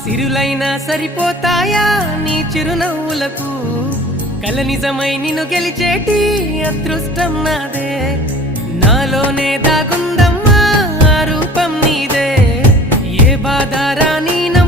సిరులైనా సరిపోతాయా నీ చిరునవ్వులకు కల నిజమై నిన్ను గెలిచేటి అదృష్టం నాదే నాలోనే దాగుందమ్మా ఆ రూపం నీదే ఏ బాధ రాని